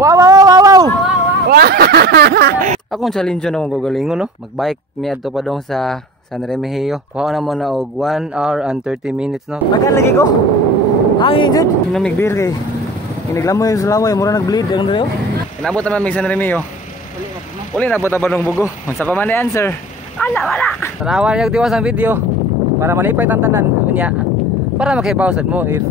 Wow, wow, wow, wow, wow. Akong challenge na akong gagalingon, no? Magbike miadto pa dong sa San Remigio. Kuha na mo na og 1 hour and 30 minutes, no? Magan lagi ko. Hangin jud. Hinamig beer kay. Iniglamoy sa laway, mura nag-bleed ang dalo. Inabot naman mig San Remigio. Uli na buta ba nung bugo? Unsa pa man ni answer? Ana wala. Tanawan yung tiwas ang video para malipay ang tanan niya. Para makipausan mo if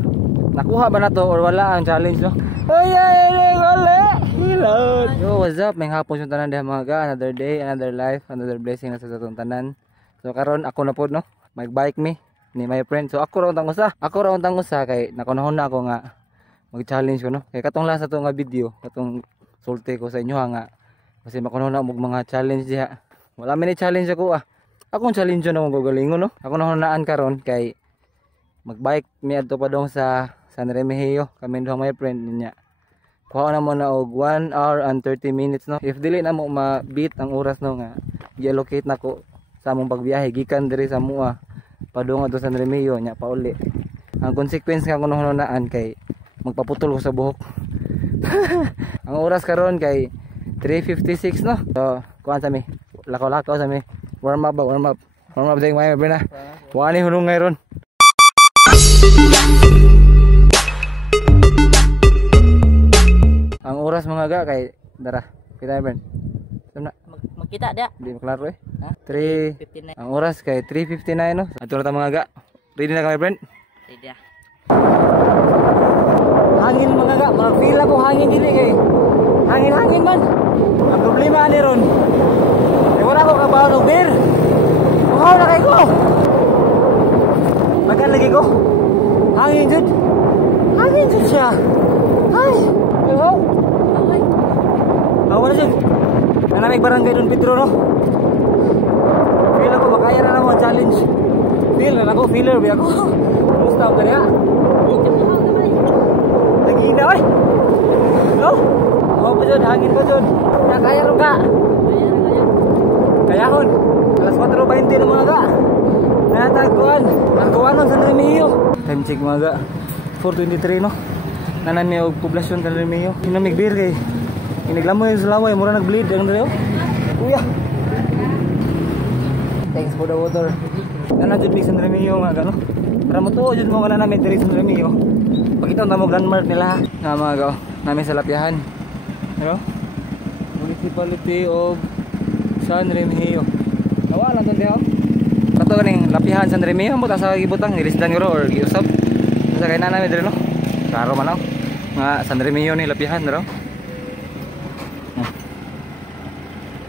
nakuha ba na to or wala ang challenge, no? Ay wala. Hello. Yo, what's up? May hapon yung tanan diha mga ga. Another day, another life, another blessing na sa atong tanan. So karon ako na pod, no? Mag-bike me ni my friend. So ako ra untang usa. Kay nakunahon na ako nga mag-challenge ko, no? Kay katong last ato nga video, katong sulti ko sa inyo nga kasi makunahon na og mga challenge diha. Wala man ni challenge ako Akong challenge na akong gagalingon, no? Ako na hunaan karon kay magbike miadto pa dong sa San Remigio kami duha my friend niya. Kuha na mo na og 1 hour and 30 minutes, no? If dili na mo ma-beat ang oras, no, nga i-allocate na ko sa among pagbiyahe gikan diri sa mua padung adto sa San Remigio nya pauli. Ang consequence nga kuno hunaan kay magpaputol ko sa buhok. Ang oras karon kay 3:56, no? So, kuan sa mi. Lakaw-lakaw sa mi. Warm up ding may bena. Wani hulong ngayon. Ang oras mga ga kay dara. Kita ben. Tama. Magkita dia. Di maklaro eh. Ha? 3:59. Ang oras kay 3:59, no? Ato na ta mga ga. Ready na kami, friend? Ready. Hangin mga ga, mag-feel ako hangin dili kay. Hangin man. Ang problema ani ron. Ay wala ko kabaon og beer. Uhaw na kay ko. Magan lagi ko. Hangin jud siya. Ay, uhaw. Ay. Wala jud. Nanamig barangay Don Pedro, no? Feel ako makaya na mo challenge. Feel na ako, feeler ba ako. Gusto ko kaya. Lagi na oy. No? Ako po dyan, hangin po dyan. Kaya rin ka. Kayahon. Alas 4:20 na mga ga. Natagkuhan. Nagkuhan nun San Remigio. Time check mga ga. 4:23, no? Nanan niya og poblasyon San Remigio. Hinamig beer kay. Iniglamoy sa laway, mura nag-bleed ang dalaw. Kuya. Thanks for the water. Nanan dyan San Remigio mga ga, no? Para mo to, dyan mo ka na namin diri San Remigio. Pakita na mo landmark nila nga mga ga. Namin sa Lapihan. Hello? Municipality of San Remigio. Nawalan to diha. Kato ning Lapihan San Remigio mo ta sa gibutang nilisdan guro or giusab. Sa kay nanami diri, no. Karo man aw. Nga San Remigio ni Lapihan dero.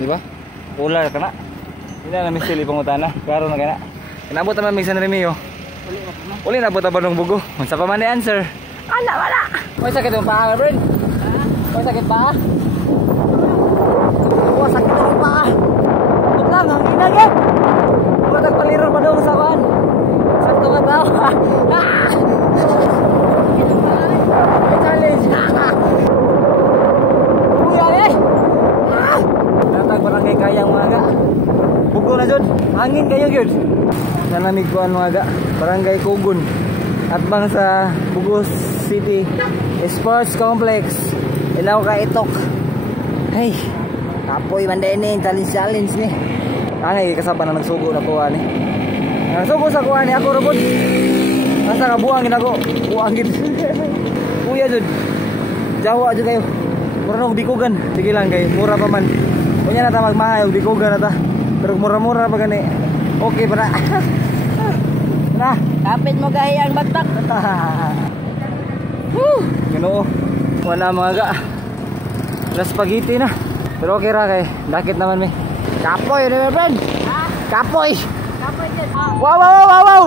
Di ba? Ular kana. Ina na misili pangutana. Karo na kana. Inabot man mig San Remigio. Uli na po ta banong bugo. Unsa pa man ni answer? Ala wala. Oy sakit yung paa, bro. Oy sakit pa. Oh, sakit ang paa. Lang ang ginagit. Matag paliro pa daw sa kan. Sakto ka tao. Challenge. Kuya eh. Datag barangay Kayang mga ga. Bugo na jud. Hangin kayo gyud. Nalamig ko ang mga ga. Barangay Kugon. At bang sa Bugo City Sports Complex. Ilaw ka itok. Hey. Kapoy man din ni challenge ni. Angay kasaba na nagsugo na kuha ni. Nagsugo sa kuha ni ako robot. Asa ka buangin ako. Buangin. Kuya jud. Jawa jud kayo. Mura og dikugan. Sige lang kay mura pa man. Kunya na ta magmahay og dikugan na ta. Pero mura-mura pa gani. Okay para. Na, Kapit mo gahi ang bagtak. Ginoo. Wala mga ga. Las spaghetti na. Pero okay ra kay dakit naman mi. Kapoy ni my friend. Kapoy. Kapoy dyan. Wow.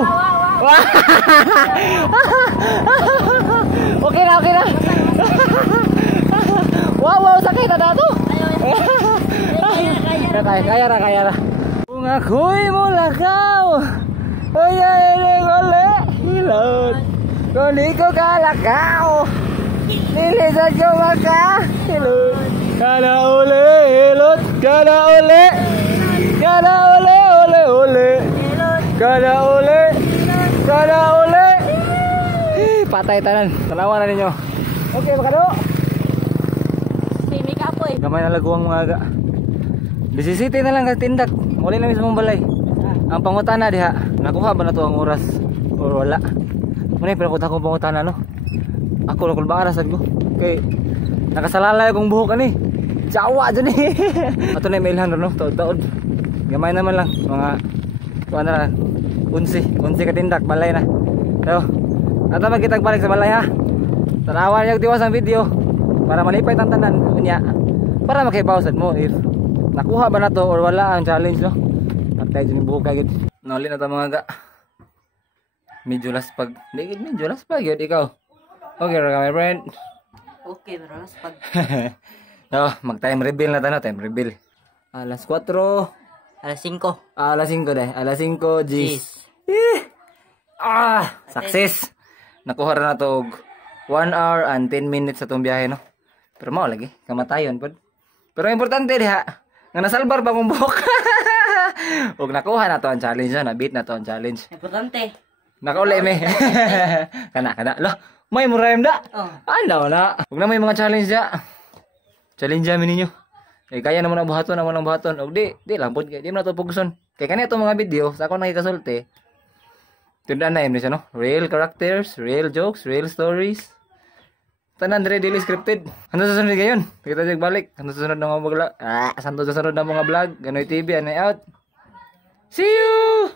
Okay na. Wow, sakit na dato. Kaya ra. Kung ako'y mulakaw, ay hilot. Kung di ko kalakaw, nilisan ko makahilot. Kada uli, hilot. Kada uli. Patay tanan. Tanawan na ninyo. Okay, makado. Gamay na laguang mga aga. Bisisiti na lang tindak. Muli na mismo balay. Ang pangutana diha, nakuha ba na to ang oras or wala? Muna pero kung akong pangutana no. Ako lang kulbang aras ko. Kay nakasalalay akong buhok ani. Jawa dyan eh. Ato na yung mailhan no, taod-taod. Gamay naman lang, mga kuha na lang. Unsi ka tindak, balay na. So, ato magkitag balik sa balay ha. Tanawan yung tiwas ang video para malipay ang tanan niya. Para makipausan mo if nakuha ba na to or wala ang challenge no. Tapos yung buhok kagid. Nauli na ta mga ga. Medyo laspag. Di medyo laspag yun ikaw. Okay ra my friend. Okay, pero pag No, mag-time reveal na tayo, time reveal. Alas 4. alas 5. Alas 5 deh. Alas 5 G's. Success. Nakuha na to 1 hour and 10 minutes sa tong biyahe no. Pero mao lagi, kamatayon pod. Pero importante diha, nga nasalbar ba kong buhok. Ug nakuha na to ang challenge na, beat na to ang challenge. Importante. Nakauli me. Kana. Lo, may murayam da. Oh. Ano na. Ug na may mga challenge da. Challenge mi ninyo. Kaya naman ang buhaton, Og di lang pod di man to fokuson. Kay kanito mga video sa ako nakikasulti. Tundaan na yun siya no. Real characters, real jokes, real stories. Tanan dire dili scripted. Ano sa sunod gayon? Kita jag balik. Ano sa sunod na mga vlog? Santo sa sunod na mga vlog. Ganoy TV, anay out. See you.